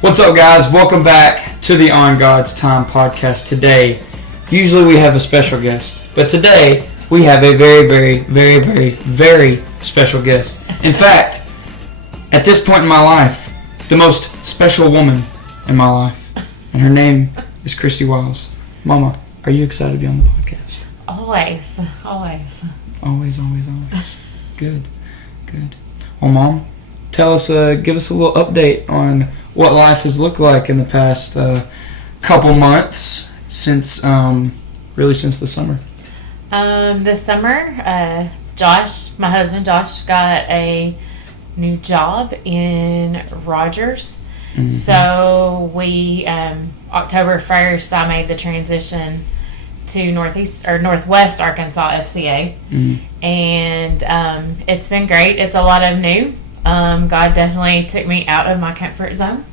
What's up, guys? Welcome back to the On God's Time podcast. Today, usually we have a special guest, but today we have a very special guest. In fact, at this point in my life, the most special woman in my life, and her name is Kristi Wiles. Mama, are you excited to be on the podcast? Always. Always. Good. Well, Mom, tell us, give us a little update on what life has looked like in the past couple months since the summer. This summer, my husband Josh, got a new job in Rogers. Mm-hmm. So we, October 1st, I made the transition to Northwest Arkansas FCA. Mm-hmm. And it's been great. It's a lot of new. God definitely took me out of my comfort zone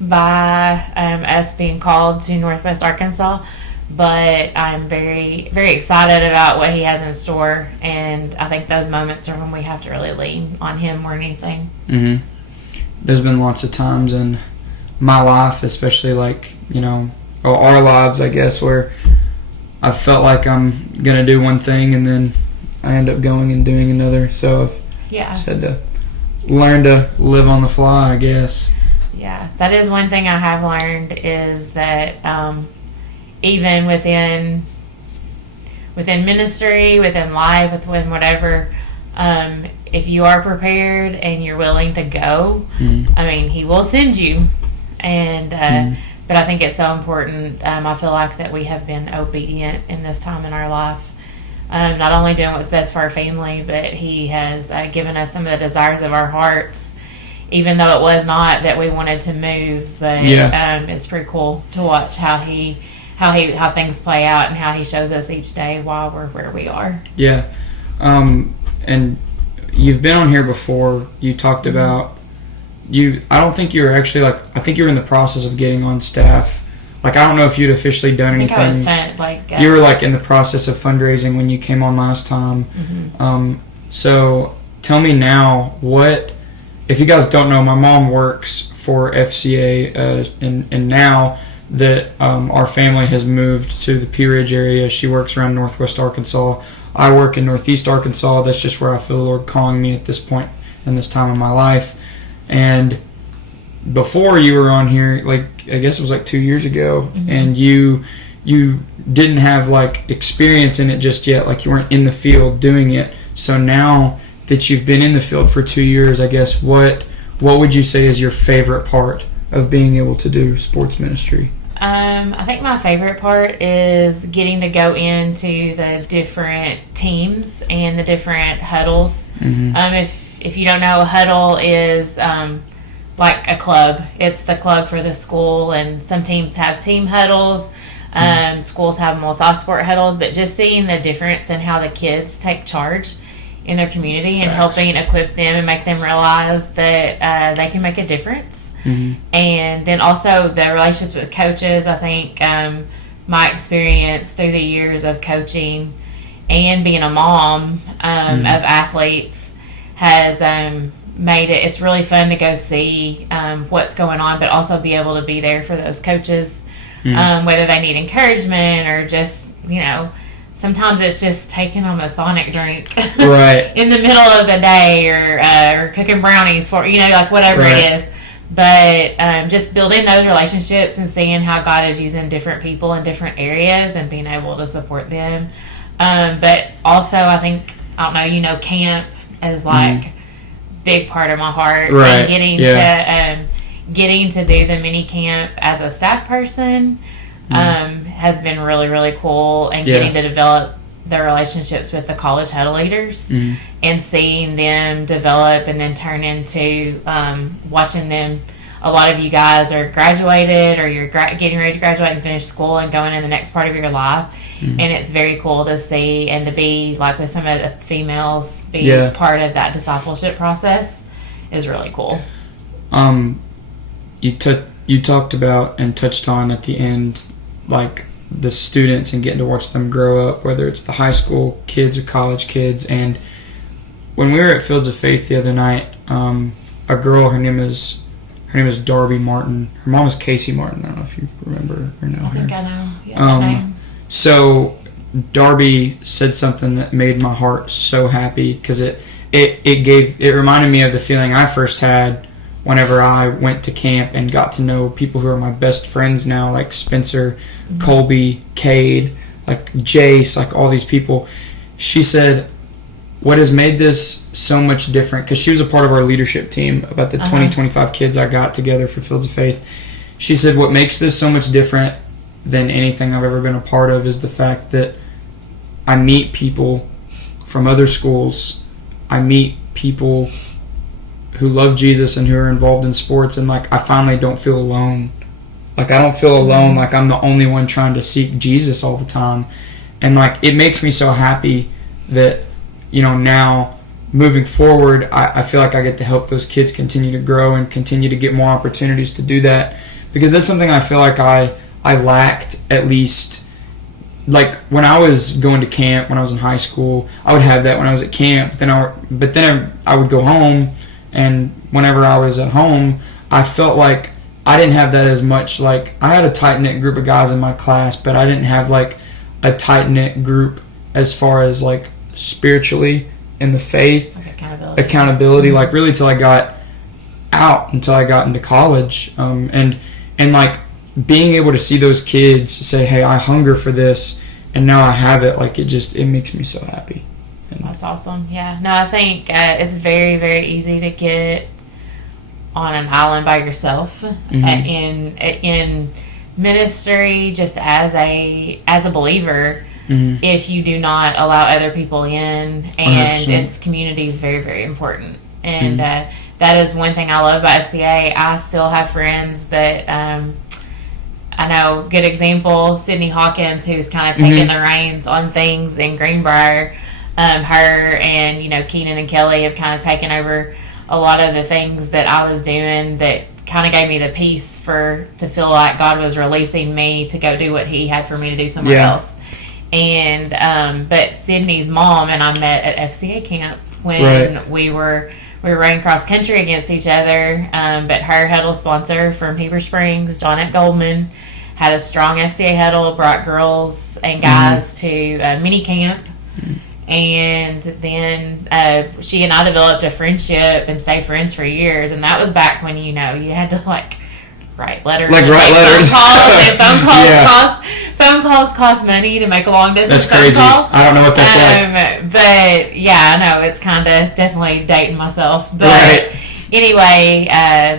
by us being called to Northwest Arkansas, but I'm very, very excited about what He has in store, and I think those moments are when we have to really lean on Him more than anything. Mm-hmm. There's been lots of times in my life, especially our lives, I guess, where I felt like I'm going to do one thing and then I end up going and doing another, so I've just had to learn to live on the fly, I guess. Yeah, that is one thing I have learned, is that even within ministry, within life, within whatever, if you are prepared and you're willing to go, I mean, He will send you. And but I think it's so important. I feel like that we have been obedient in this time in our life. Not only doing what's best for our family, but He has given us some of the desires of our hearts, even though it was not that we wanted to move. But it's pretty cool to watch how things play out and how He shows us each day while we're where we are. Yeah, and you've been on here before. You talked about I don't think you were actually I think you were in the process of getting on staff. I don't know if you'd officially done anything. I think I was you were in the process of fundraising when you came on last time. Mm-hmm. So tell me now, if you guys don't know, my mom works for FCA, and now that our family has moved to the Pea Ridge area, she works around Northwest Arkansas. I work in Northeast Arkansas. That's just where I feel the Lord calling me at this point in this time of my life. And before you were on here, I guess it was 2 years ago, mm-hmm. and you didn't have experience in it just yet, you weren't in the field doing it. So now that you've been in the field for 2 years, I guess what would you say is your favorite part of being able to do sports ministry? I think my favorite part is getting to go into the different teams and the different huddles. Mm-hmm. If you don't know, a huddle is like a club. It's the club for the school, and some teams have team huddles. Schools have multi-sport huddles, but just seeing the difference in how the kids take charge in their community and helping equip them and make them realize that they can make a difference. Mm-hmm. And then also the relationships with coaches. I think my experience through the years of coaching and being a mom of athletes has made it's really fun to go see what's going on, but also be able to be there for those coaches, whether they need encouragement or just, sometimes it's just taking them a Sonic drink right in the middle of the day, or cooking brownies for, whatever it is. But just building those relationships and seeing how God is using different people in different areas and being able to support them. But also, I think, camp is big part of my heart. Right. And getting to do the mini camp as a staff person has been really, really cool, and getting to develop the relationships with the college huddle leaders and seeing them develop and then turn into watching them. A lot of you guys are graduated, or you're getting ready to graduate and finish school and going in the next part of your life. And it's very cool to see and to be with some of the females be part of that discipleship process is really cool. You talked about and touched on at the end the students and getting to watch them grow up, whether it's the high school kids or college kids. And when we were at Fields of Faith the other night, a girl, her name Her name is Darby Martin. Her mom is Casey Martin. I don't know if you remember or know her. I think I know. Yeah, that name. So Darby said something that made my heart so happy because it reminded me of the feeling I first had whenever I went to camp and got to know people who are my best friends now, like Spencer, Colby, Cade, like Jace, like all these people. She said, what has made this so much different, because she was a part of our leadership team about the 20-25 kids I got together for Fields of Faith. She said, what makes this so much different than anything I've ever been a part of is the fact that I meet people from other schools. I meet people who love Jesus and who are involved in sports, and like I finally don't feel alone. Like I don't feel alone, like I'm the only one trying to seek Jesus all the time. And like it makes me so happy that, you know, now moving forward, I feel like I get to help those kids continue to grow and continue to get more opportunities to do that, because that's something I feel like I lacked, at least like when I was going to camp when I was in high school. I would have that when I was at camp, but then I would go home, and whenever I was at home, I felt like I didn't have that as much. Like I had a tight-knit group of guys in my class, but I didn't have like a tight-knit group as far as like spiritually in the faith, like accountability, like really till I got out, until I got into college, and like being able to see those kids say, hey, I hunger for this, and now I have it, like it makes me so happy. That's awesome. Yeah, no, I think it's very, very easy to get on an island by yourself in ministry, just as a believer. If you do not allow other people in, and its community is very, very important. And that is one thing I love about FCA. I still have friends that I know. Good example, Sydney Hawkins, who's kind of taking the reins on things in Greenbrier. Her and, you know, Keenan and Kelly have kind of taken over a lot of the things that I was doing, that kind of gave me the peace to feel like God was releasing me to go do what He had for me to do somewhere else. And but Sydney's mom and I met at FCA camp when we were running cross country against each other. But her huddle sponsor from Heber Springs, Johnette Goldman, had a strong FCA huddle, brought girls and guys to mini camp. And then she and I developed a friendship and stayed friends for years. And that was back when, you know, you had to like write letters, phone calls. Phone calls cost money to make a long distance phone call. I don't know what that's like. But yeah, I know it's kind of definitely dating myself. But anyway,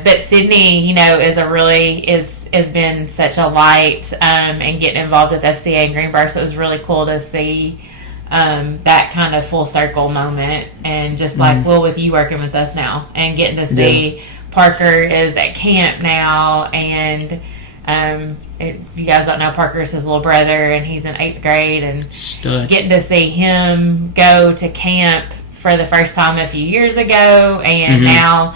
but Sydney, you know, has been such a light and getting involved with FCA and Greenbrier. So it was really cool to see that kind of full circle moment, and just like Will, with you working with us now and getting to see Parker is at camp now, and if you guys don't know, Parker is his little brother, and he's in 8th grade, and getting to see him go to camp for the first time a few years ago, and now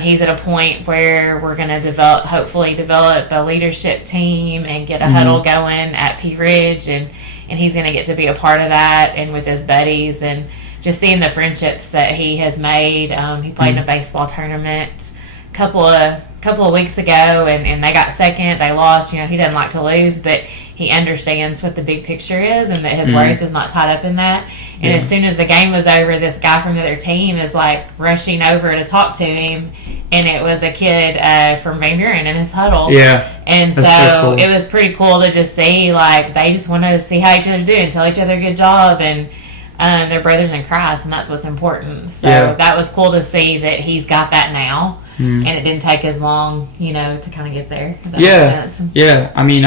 he's at a point where we're going to hopefully develop a leadership team and get a huddle going at Pea Ridge, and he's going to get to be a part of that, and with his buddies, and just seeing the friendships that he has made. He played in a baseball tournament a couple of weeks ago, and they got second. They lost. You know, he doesn't like to lose, but he understands what the big picture is, and that his worth is not tied up in that. And as soon as the game was over, this guy from the other team is like rushing over to talk to him, and it was a kid from Van Buren in his huddle. And so cool. It was pretty cool to just see, like, they just want to see how each other's doing, tell each other good job, and they're brothers in Christ, and that's what's important. So that was cool to see that he's got that now, and it didn't take as long, you know, to kind of get there. If that makes sense. Yeah. I mean,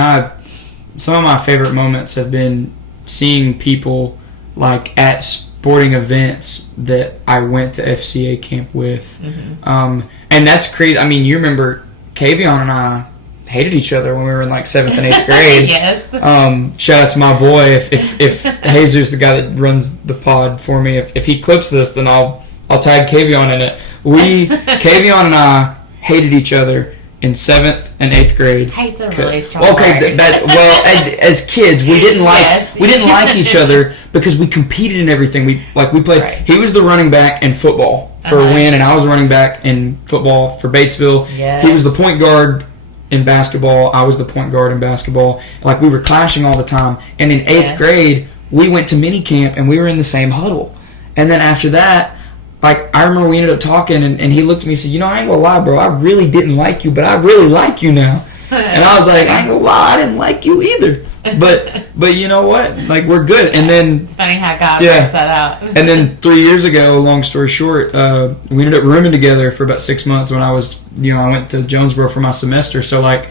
some of my favorite moments have been seeing people like at sporting events that I went to FCA camp with, and that's crazy. I mean, you remember Kavion and I hated each other when we were in like 7th and 8th grade. Shout out to my boy. If Jesus, the guy that runs the pod for me, if he clips this, then I'll tag Kavion in it. Kavion and I hated each other, in 7th and 8th grade. Hate's a really strong word. As kids, we didn't like each other because we competed in everything. We played. Right. He was the running back in football for a win, and I was the running back in football for Batesville. Yes. He was the point guard in basketball. I was the point guard in basketball. Like, we were clashing all the time. And in 8th grade, we went to mini camp and we were in the same huddle. And then after that, like, I remember we ended up talking, and he looked at me and said, you know, I ain't gonna lie, bro, I really didn't like you, but I really like you now. And I was like, I ain't gonna lie, I didn't like you either. But you know what? Like, we're good. And then it's funny how God works that out. And then 3 years ago, long story short, we ended up rooming together for about 6 months when I went to Jonesboro for my semester. So, like,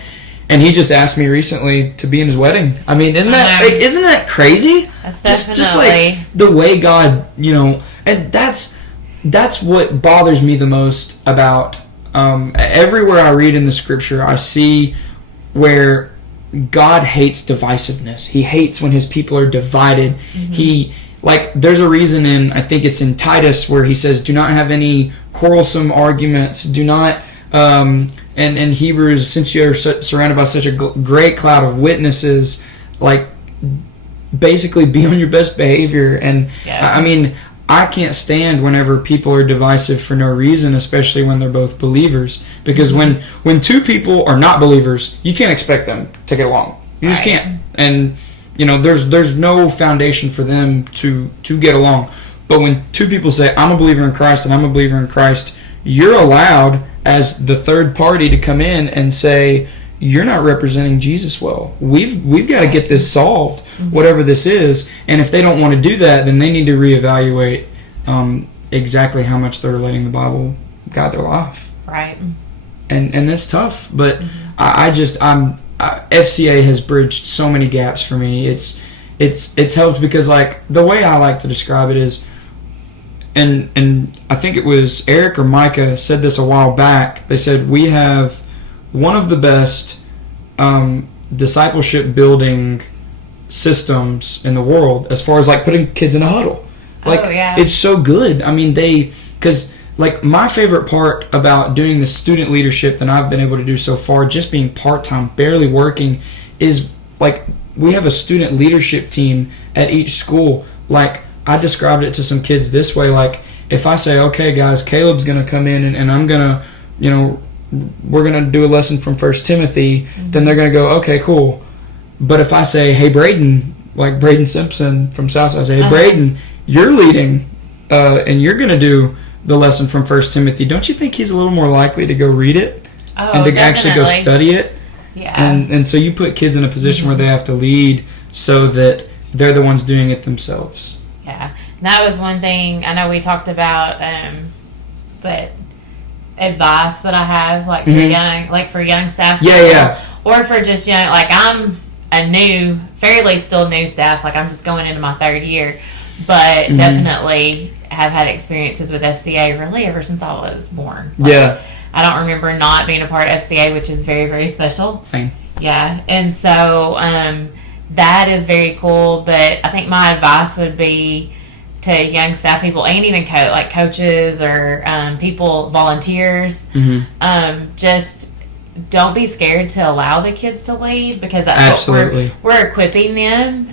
and he just asked me recently to be in his wedding. I mean, isn't that crazy? That's definitely just like the way God, you know, and that's what bothers me the most about everywhere I read in the scripture, I see where God hates divisiveness. He hates when his people are divided. Mm-hmm. There's a reason I think it's in Titus where he says, do not have any quarrelsome arguments. Do not, and Hebrews, since you are surrounded by such a great cloud of witnesses, like, basically be on your best behavior. And I mean, I can't stand whenever people are divisive for no reason, especially when they're both believers. Because when two people are not believers, you can't expect them to get along. You just can't. And, you know, there's no foundation for them to get along. But when two people say, I'm a believer in Christ and I'm a believer in Christ, you're allowed as the third party to come in and say, you're not representing Jesus well. We've got to get this solved, whatever this is. And if they don't want to do that, then they need to reevaluate exactly how much they're letting the Bible guide their life. Right. And that's tough. But FCA has bridged so many gaps for me. It's helped because, like, the way I like to describe it is, and I think it was Eric or Micah said this a while back. They said we have one of the best discipleship building systems in the world as far as, like, putting kids in a huddle. Like, it's so good. I mean, because, like, my favorite part about doing the student leadership that I've been able to do so far, just being part-time, barely working, is, like, we have a student leadership team at each school. Like, I described it to some kids this way. Like, if I say, okay, guys, Caleb's going to come in and I'm going to, you know, we're going to do a lesson from 1 Timothy, then they're going to go, okay, cool. But if I say, hey, Braden, like Braden Simpson from Southside, I say, hey, Braden, you're leading and you're going to do the lesson from 1 Timothy. Don't you think he's a little more likely to go read it and to actually go study it? Yeah. And so you put kids in a position where they have to lead so that they're the ones doing it themselves. Yeah. And that was one thing I know we talked about, but advice that I have, like, for young staff. Or for just young, like, I'm a fairly still new staff, like, I'm just going into my 3rd year, but definitely have had experiences with FCA really ever since I was born. Like, I don't remember not being a part of FCA, which is very, very special. Same. Yeah. And so that is very cool, but I think my advice would be to young staff people and even coaches or people, volunteers, just don't be scared to allow the kids to lead, because that's what we're equipping them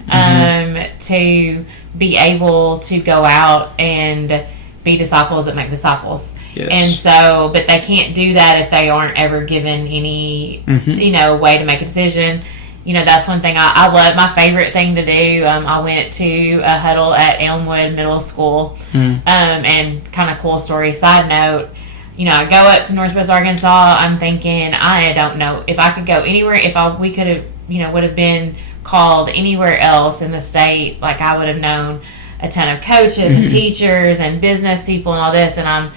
to be able to go out and be disciples that make disciples. Yes. And so, but they can't do that if they aren't ever given any, way to make a decision. You know, that's one thing I love. My favorite thing to do, I went to a huddle at Elmwood Middle School, and kind of cool story, side note, you know, I go up to Northwest Arkansas, I'm thinking, I don't know, if I could go anywhere, we could have, would have been called anywhere else in the state, like, I would have known a ton of coaches and teachers and business people and all this, and I'm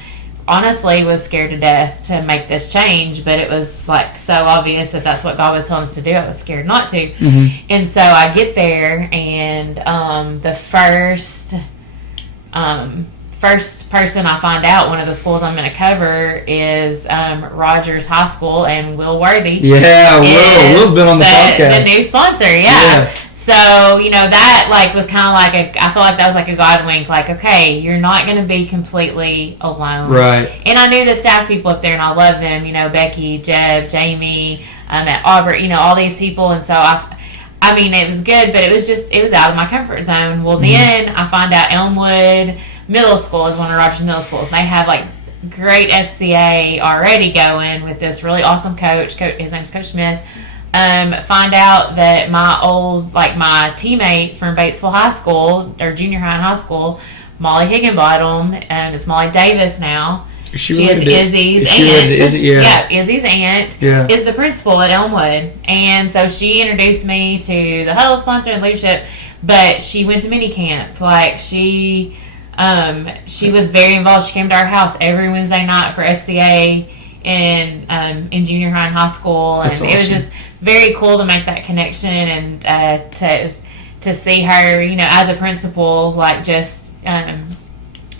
honestly was scared to death to make this change, but it was, like, so obvious that that's what God was telling us to do. I was scared not to. And so I get there, and the first person I find out, one of the schools I'm going to cover is Rogers High School, and Will Worthy. Yeah, Will's been on the podcast. The new sponsor, yeah. So So, that, like, was kind of like I feel like that was like a God wink. Like, okay, you're not going to be completely alone. Right. And I knew the staff people up there, and I love them. Becky, Jeb, Jamie, at Auburn, all these people. And so, I mean, it was good, but it was out of my comfort zone. Well, then I find out Elmwood Middle School is one of Rogers' middle schools. They have, like, great FCA already going with this really awesome coach. His name's Coach Smith. Find out that my teammate from Batesville High School, or junior high and high school, Molly Higginbottom, it's Molly Davis now. She is Izzy's aunt. Izzy's aunt is the principal at Elmwood. And so she introduced me to the huddle sponsor and leadership, but she went to mini camp. Like, she was very involved. She came to our house every Wednesday night for FCA in junior high and high school. And it was just very cool to make that connection and to see her, as a principal, like, just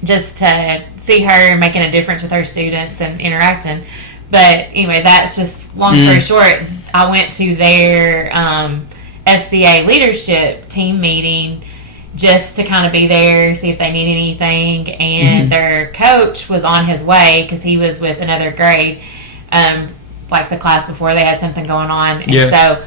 to see her making a difference with her students and interacting. But anyway, that's just long story short. I went to their FCA leadership team meeting just to kind of be there, see if they need anything. And their coach was on his way because he was with another grade, like the class before they had something going on. And so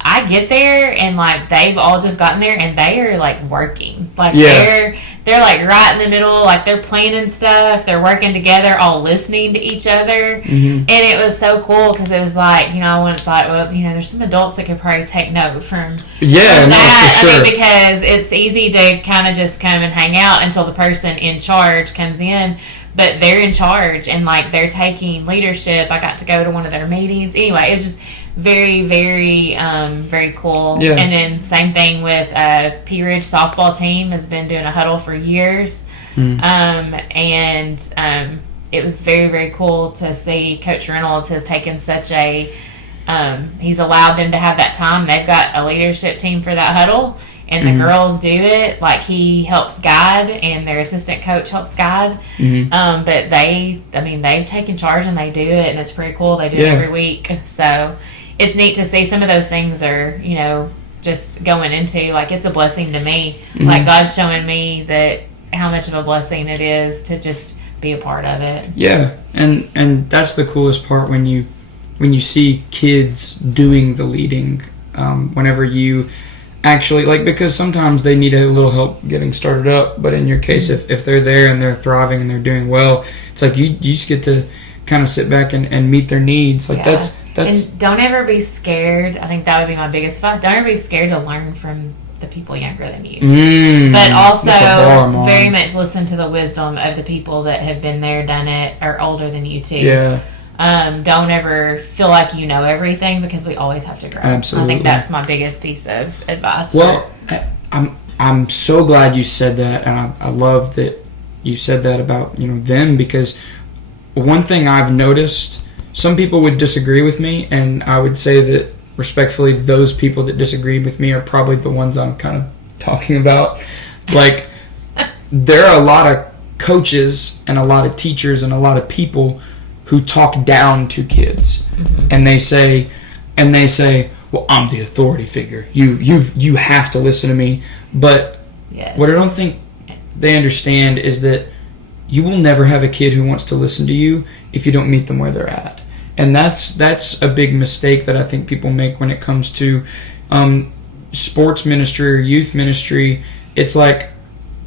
I get there, and, like, they've all just gotten there, and they are, like, working. Like, they're like, right in the middle. Like, they're planning stuff. They're working together, all listening to each other. And it was so cool because it was like, I went and thought, well, there's some adults that could probably take note from that. For sure. I mean, because it's easy to kind of just come and hang out until the person in charge comes in. But they're in charge, and, like, they're taking leadership. I got to go to one of their meetings. Anyway, it was just very, very, very cool. Yeah. And then same thing with P Ridge softball team has been doing a huddle for years. And it was very, very cool to see Coach Reynolds has taken such a he's allowed them to have that time. They've got a leadership team for that huddle, and the girls do it. Like, he helps guide, and their assistant coach helps guide. But they've taken charge, and they do it, and it's pretty cool. They do it every week. So it's neat to see some of those things are, just going into, like, it's a blessing to me. Like, God's showing me that how much of a blessing it is to just be a part of it. Yeah, and that's the coolest part when you see kids doing the leading. Whenever you actually, like, because sometimes they need a little help getting started up, but in your case, if they're there and they're thriving and they're doing well, it's like you just get to kind of sit back and meet their needs. Like, that's and don't ever be scared. I think that would be my biggest advice. Don't ever be scared to learn from the people younger than you. But also very much listen to the wisdom of the people that have been there, done it, or older than you too. Yeah. Don't ever feel like you know everything, because we always have to grow. Absolutely. I think that's my biggest piece of advice. Well, I'm so glad you said that, and I love that you said that about them, because one thing I've noticed, some people would disagree with me, and I would say that respectfully, those people that disagree with me are probably the ones I'm kind of talking about. Like, there are a lot of coaches and a lot of teachers and a lot of people who talk down to kids, and they say, well, I'm the authority figure. You have to listen to me. But what I don't think they understand is that you will never have a kid who wants to listen to you if you don't meet them where they're at. And that's a big mistake that I think people make when it comes to sports ministry or youth ministry. It's like,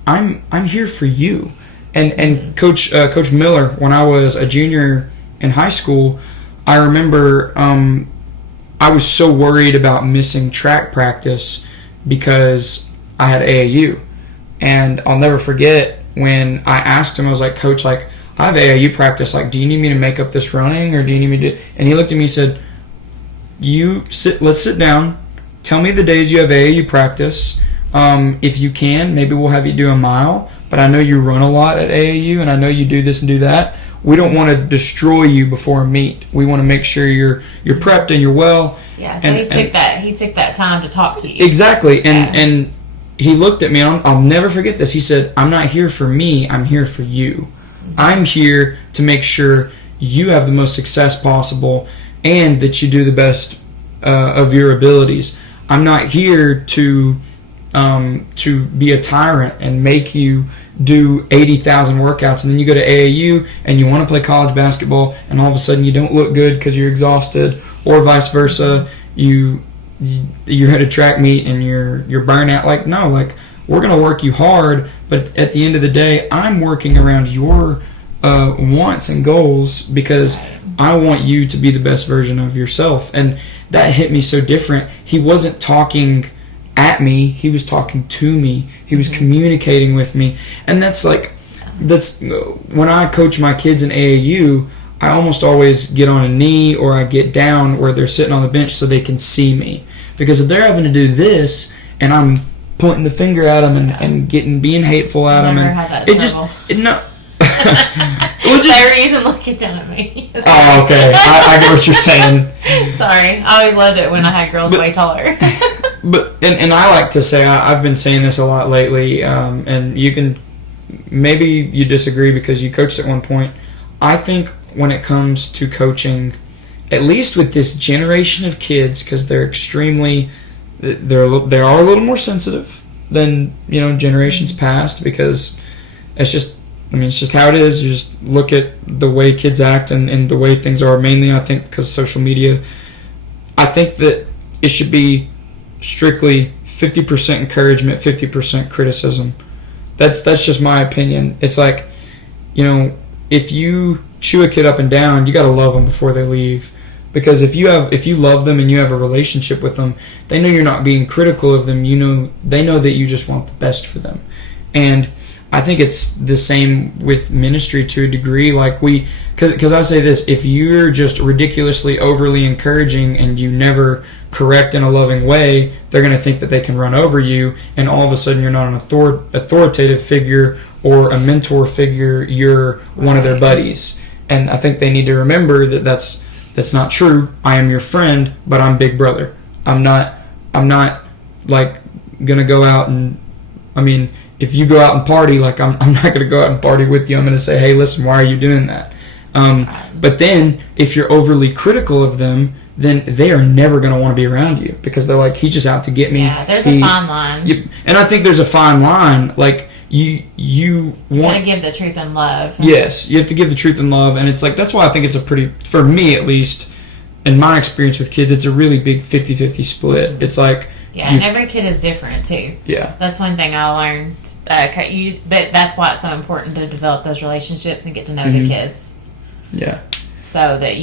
I'm here for you. And Coach Miller, when I was a junior in high school, I remember I was so worried about missing track practice because I had AAU. And I'll never forget when I asked him, I was like, Coach, like, I have AAU practice. Like, do you need me to make up this running, or do you need me to? And he looked at me and said, let's sit down. Tell me the days you have AAU practice. If you can, maybe we'll have you do a mile. But I know you run a lot at AAU, and I know you do this and do that. We don't want to destroy you before a meet. We want to make sure you're prepped and you're well. Yeah, so he took that time to talk to you. Exactly, and he looked at me, and I'll never forget this. He said, I'm not here for me, I'm here for you. I'm here to make sure you have the most success possible and that you do the best of your abilities. I'm not here to be a tyrant and make you do 80,000 workouts, and then you go to AAU and you want to play college basketball, and all of a sudden you don't look good because you're exhausted, or vice versa. You're at a track meet and you're burnt out. Like, no, like, we're going to work you hard, but at the end of the day, I'm working around your wants and goals because I want you to be the best version of yourself. And that hit me so different. He wasn't talking at me, he was talking to me. He was communicating with me. And that's when I coach my kids in AAU, I almost always get on a knee or I get down where they're sitting on the bench so they can see me. Because if they're having to do this and I'm pointing the finger at them and being hateful at them, and they were using looking down at me. Oh, okay. I get what you're saying. Sorry. I always loved it when I had girls way taller. But I like to say, I've been saying this a lot lately, and you can, maybe you disagree because you coached at one point. I think when it comes to coaching, at least with this generation of kids, because they're they are a little more sensitive than generations past, because it's just how it is. You just look at the way kids act and the way things are. Mainly, I think, because of social media. I think that it should be strictly 50% encouragement, 50% criticism. That's just my opinion. It's like, if you chew a kid up and down, you got to love them before they leave. Because if you love them and you have a relationship with them, they know you're not being critical of them. They know that you just want the best for them. And I think it's the same with ministry to a degree. Like because I say this, if you're just ridiculously overly encouraging and you never correct in a loving way, they're going to think that they can run over you, and all of a sudden you're not an authoritative figure or a mentor figure. You're one of their buddies. And I think they need to remember that that's not true. I am your friend, but I'm big brother. I'm not like gonna go out and, if you go out and party, like I'm not going to go out and party with you. I'm going to say, hey, listen, why are you doing that? But then if you're overly critical of them, then they are never going to want to be around you, because they're like, he's just out to get me. Yeah, there's a fine line. And I think there's a fine line. Like you want to give the truth and love. Yes, you have to give the truth and love. And it's like, that's why I think it's for me at least, in my experience with kids, it's a really big 50-50 split. It's like, and every kid is different too. Yeah, that's one thing I learned. But that's why it's so important to develop those relationships and get to know the kids. Yeah. So that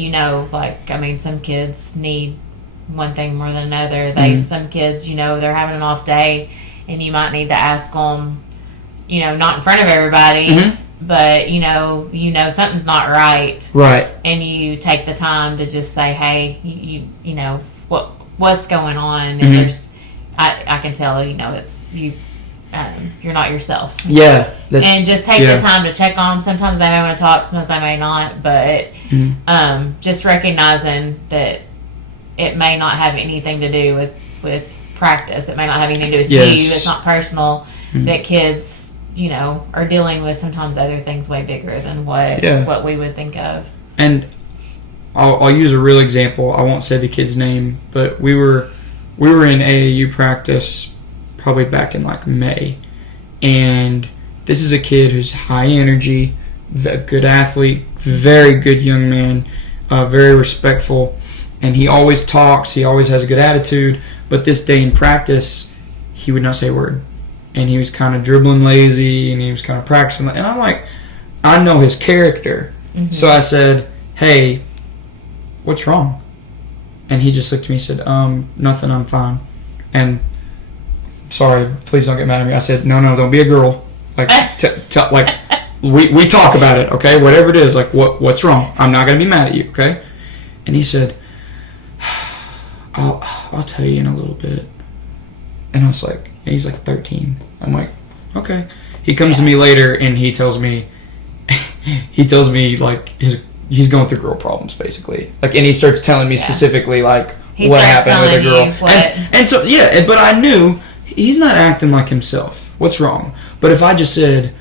some kids need one thing more than another. Some kids, they're having an off day, and you might need to ask them, not in front of everybody, but something's not right. Right. And you take the time to just say, hey, you know what's going on? If there's I can tell, it's you. You're not yourself. Yeah. And just take the time to check on them. Sometimes they may want to talk, sometimes they may not. But just recognizing that it may not have anything to do with practice. It may not have anything to do with you. It's not personal. That kids, are dealing with sometimes other things way bigger than what we would think of. And I'll use a real example. I won't say the kid's name, but we were in AAU practice probably back in like May, and this is a kid who's high energy, a good athlete, very good young man, very respectful, and he always talks, he always has a good attitude, but this day in practice he would not say a word, and he was kind of dribbling lazy, and he was kind of practicing, and I'm like, I know his character, so I said, hey, what's wrong? And he just looked at me and said, nothing, I'm fine. And sorry, please don't get mad at me. I said, no, don't be a girl. Like, we talk about it, okay? Whatever it is, like, what's wrong? I'm not going to be mad at you, okay? And he said, I'll tell you in a little bit. And I was like, and he's like 13. I'm like, okay. He comes to me later and he tells me like he's going through girl problems basically. Like, and he starts telling me specifically like what happened with a girl. And so but I knew he's not acting like himself. What's wrong? But if I just said,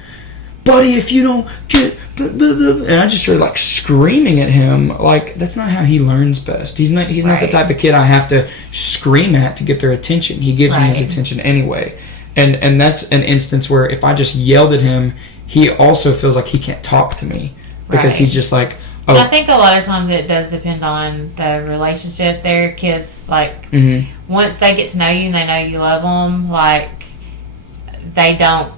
buddy, if you don't get blah, blah, blah. And I just started like screaming at him. Like, that's not how he learns best. He's not the type of kid I have to scream at to get their attention. He gives me his attention anyway. And that's an instance where if I just yelled at him, he also feels like he can't talk to me because he's just like, oh. And I think a lot of times it does depend on the relationship there. Kids, like, once they get to know you and they know you love them, like, they don't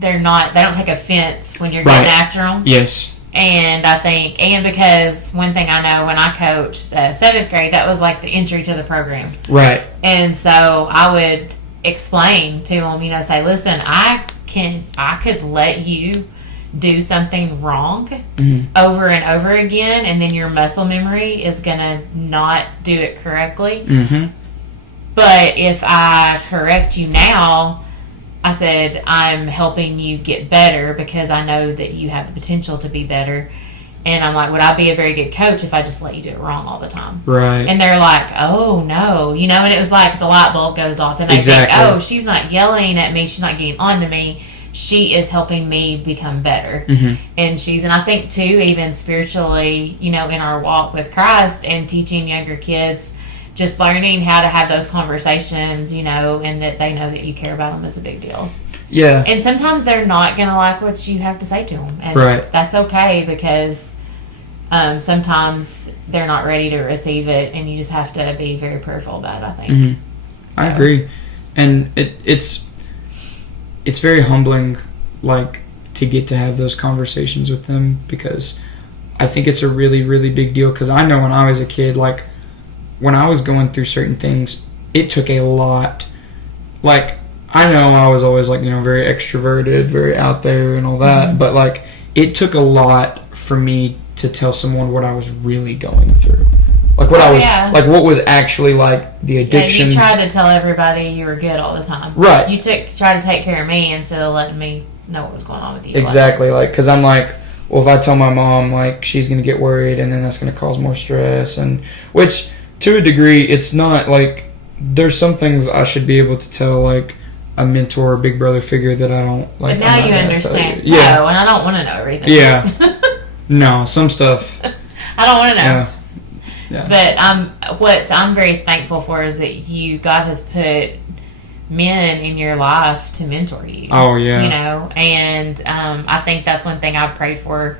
take offense when you're getting after them. Yes. And I think, and because one thing I know when I coached 7th grade, that was like the entry to the program. Right. And so I would explain to them, say, listen, I could let you do something wrong over and over again, and then your muscle memory is going to not do it correctly. But if I correct you now, I said, I'm helping you get better because I know that you have the potential to be better. And I'm like, would I be a very good coach if I just let you do it wrong all the time? Right. And they're like, oh, no. And it was like the light bulb goes off. And they think, oh, she's not yelling at me. She's not getting on to me. She is helping me become better. And I think, too, even spiritually, in our walk with Christ and teaching younger kids, just learning how to have those conversations, and that they know that you care about them is a big deal. Yeah. And sometimes they're not going to like what you have to say to them. And that's okay because sometimes they're not ready to receive it, and you just have to be very prayerful about it, I think. So. I agree. And it's very humbling, like, to get to have those conversations with them because I think it's a really, really big deal because I know when I was a kid, like, when I was going through certain things, it took a lot. Like, I know I was always, like, very extroverted, very out there and all that, but, like, it took a lot for me to tell someone what I was really going through. Like, what was actually, like, the addictions. Yeah, you tried to tell everybody you were good all the time. Right. You tried to take care of me instead of letting me know what was going on with you. Exactly, because I'm like, well, if I tell my mom, like, she's going to get worried, and then that's going to cause more stress, and which, to a degree, it's not, like, there's some things I should be able to tell, like, a mentor or big brother figure that I don't, like. But now you understand. Yeah. No, and I don't want to know everything. Yeah. No, some stuff. I don't want to know. Yeah. But what I'm very thankful for is that God has put men in your life to mentor you. Oh, yeah. And I think that's one thing I've prayed for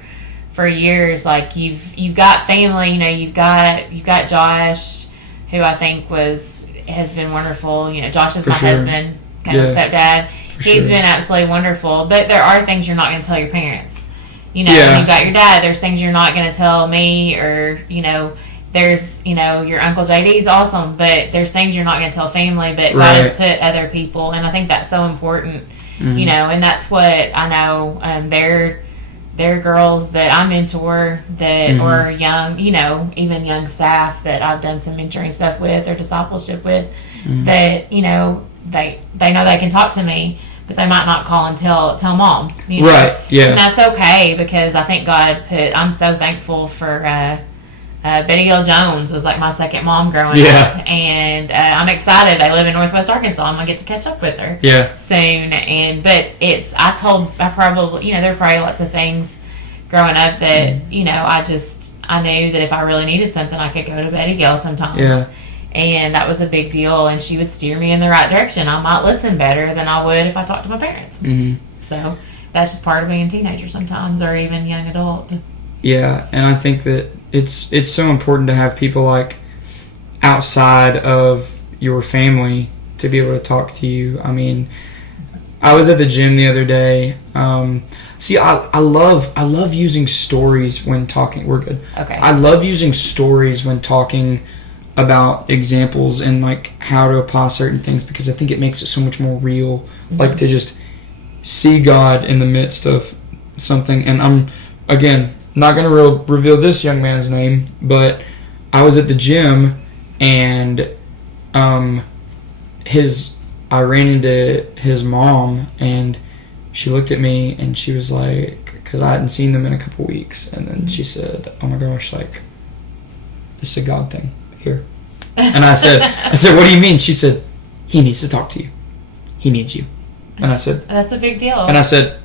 years. Like, you've got family, you've got Josh, who I think has been wonderful. Josh is my husband, kind of stepdad. He's been absolutely wonderful. But there are things you're not going to tell your parents. When you've got your dad, there's things you're not going to tell me, or, there's, your Uncle JD's awesome, but there's things you're not going to tell family, but God has put other people, and I think that's so important, and that's what I know, they're girls that I mentor that are young, even young staff that I've done some mentoring stuff with or discipleship with, that, they know they can talk to me, but they might not call and tell mom. Right, yeah. And that's okay because I think I'm so thankful for Betty Gill Jones was like my second mom growing up. And I'm excited. They live in Northwest Arkansas. I'm going to get to catch up with her soon. But I probably, there are probably lots of things growing up that, I knew that if I really needed something, I could go to Betty Gill sometimes. Yeah. And that was a big deal, and she would steer me in the right direction. I might listen better than I would if I talked to my parents. So that's just part of being a teenager sometimes, or even young adult. Yeah, and I think that it's so important to have people like outside of your family to be able to talk to you. I mean, I was at the gym the other day. I love using stories when talking. We're good. Okay. I love using stories when talking about examples and like how to apply certain things because I think it makes it so much more real. Like to just see God in the midst of something. And I'm, again, not going to reveal this young man's name, but I was at the gym and I ran into his mom and she looked at me and she was like, because I hadn't seen them in a couple weeks, and then she said, oh my gosh, like, this is a God thing here. And I said, what do you mean? She said, he needs to talk to you. He needs you. And I said, that's a big deal. And I said,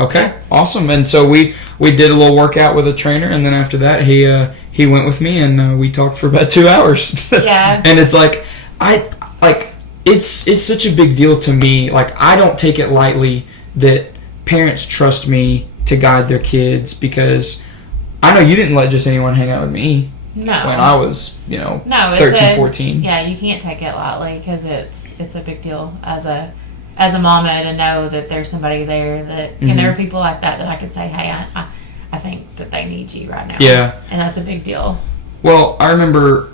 Okay, awesome. And so we did a little workout with a trainer, and then after that he went with me, and we talked for about 2 hours. Yeah. And it's like it's such a big deal to me. Like, I don't take it lightly that parents trust me to guide their kids, because I know you didn't let just anyone hang out with me. No. When I was, 13, 14. Yeah, you can't take it lightly, because it's a big deal as a mama to know that there's somebody there that, and there are people like that I could say, hey, I think that they need you right now. Yeah. And that's a big deal. Well, I remember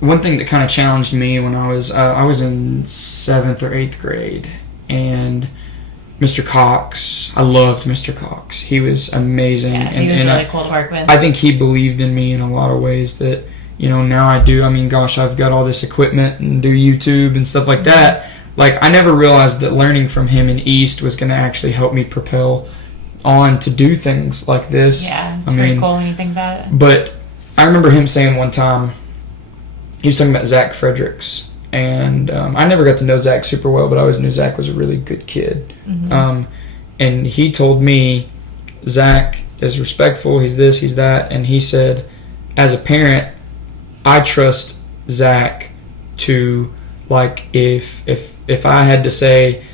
one thing that kind of challenged me when I was in 7th or 8th grade, and Mr. Cox, I loved Mr. Cox. He was amazing. Yeah, he was really cool to work with. I think he believed in me in a lot of ways that, now I do. I mean, gosh, I've got all this equipment and do YouTube and stuff like that. Like, I never realized that learning from him in East was going to actually help me propel on to do things like this. Yeah, it's pretty cool when you think about it. But I remember him saying one time, he was talking about Zach Fredericks, and I never got to know Zach super well, but I always knew Zach was a really good kid. And he told me, Zach is respectful, he's this, he's that, and he said, as a parent, I trust Zach to, like, if I had to say,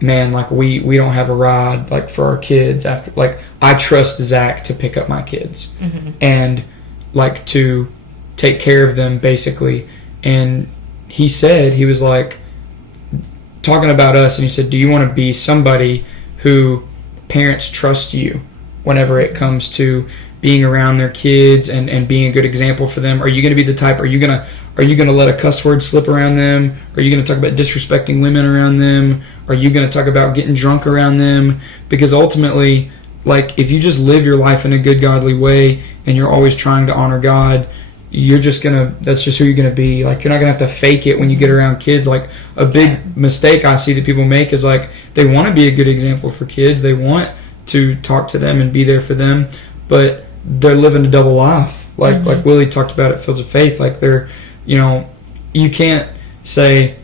man, like, we don't have a ride, like, for our kids after, like, I trust Zach to pick up my kids and, like, to take care of them, basically. And he said, he was like talking about us, and he said, do you want to be somebody who parents trust you whenever it comes to being around their kids and being a good example for them? Are you going to be the type, are you going to let a cuss word slip around them? Are you going to talk about disrespecting women around them? Are you going to talk about getting drunk around them? Because ultimately, like, if you just live your life in a good, godly way, and you're always trying to honor God, that's just who you're going to be. Like, you're not going to have to fake it when you get around kids. Like, a big mistake I see that people make is, like, they want to be a good example for kids. They want to talk to them and be there for them, but they're living a double life. Like Willie talked about at Fields of Faith. Like, they're, you can't say,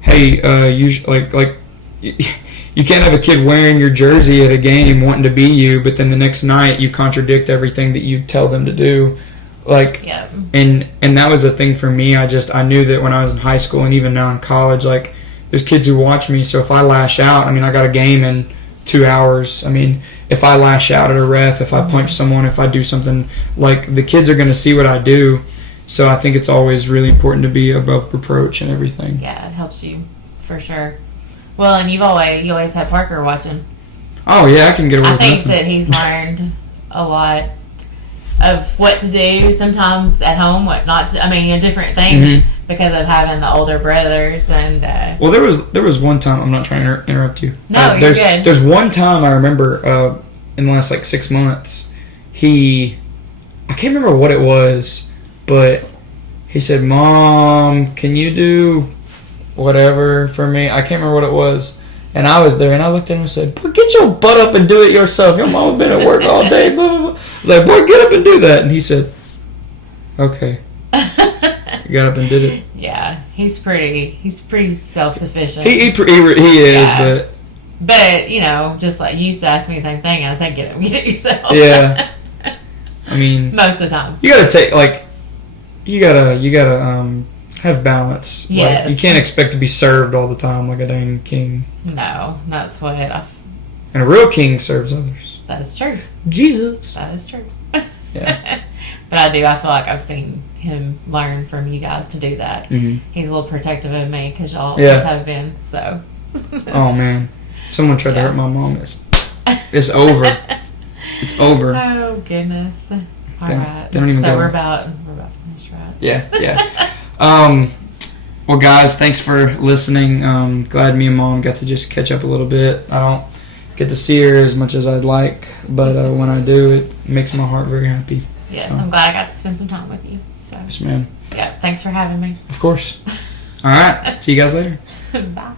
hey, you can't have a kid wearing your jersey at a game wanting to be you, but then the next night you contradict everything that you tell them to do. Like, and that was a thing for me. I knew that when I was in high school and even now in college, like, there's kids who watch me. So if I lash out, I mean, I got a game in 2 hours. I mean, if I lash out at a ref, if I punch someone, if I do something, like, the kids are going to see what I do. So I think it's always really important to be above reproach and everything. Yeah, it helps you for sure. Well, and you always had Parker watching. Oh yeah, I can get away with nothing. I think that he's learned a lot of what to do sometimes at home, what not to. I mean, different things because of having the older brothers and. Well, there was one time. I'm not trying to interrupt you. No, you're good. There's one time I remember in the last, like, 6 months. I can't remember what it was, but he said, "Mom, can you do whatever for me?" I can't remember what it was. And I was there, and I looked at him and said, "Boy, get your butt up and do it yourself. Your mama's been at work all day, blah, blah, blah." I was like, "Boy, get up and do that." And he said, "Okay." He got up and did it. Yeah, he's pretty self-sufficient. He is, But, just like you used to ask me the same thing, I was like, get it yourself. Yeah. I mean, most of the time. You gotta take, like, you gotta have balance. Yes. Like, you can't expect to be served all the time like a dang king. No, that's what And a real king serves others. That is true. Jesus. That is true. Yeah. But I feel like I've seen him learn from you guys to do that. He's a little protective of me because y'all always have been, so. Oh, man. If someone tried to hurt my mom, it's over. It's over. Oh, goodness. All right. They don't even so we're about finished, right? Yeah. Well, guys, thanks for listening. Glad me and Mom got to just catch up a little bit. I don't get to see her as much as I'd like, but when I do, it makes my heart very happy. Yes, so. I'm glad I got to spend some time with you. So. Yes, ma'am. Yeah, thanks for having me. Of course. All right. See you guys later. Bye.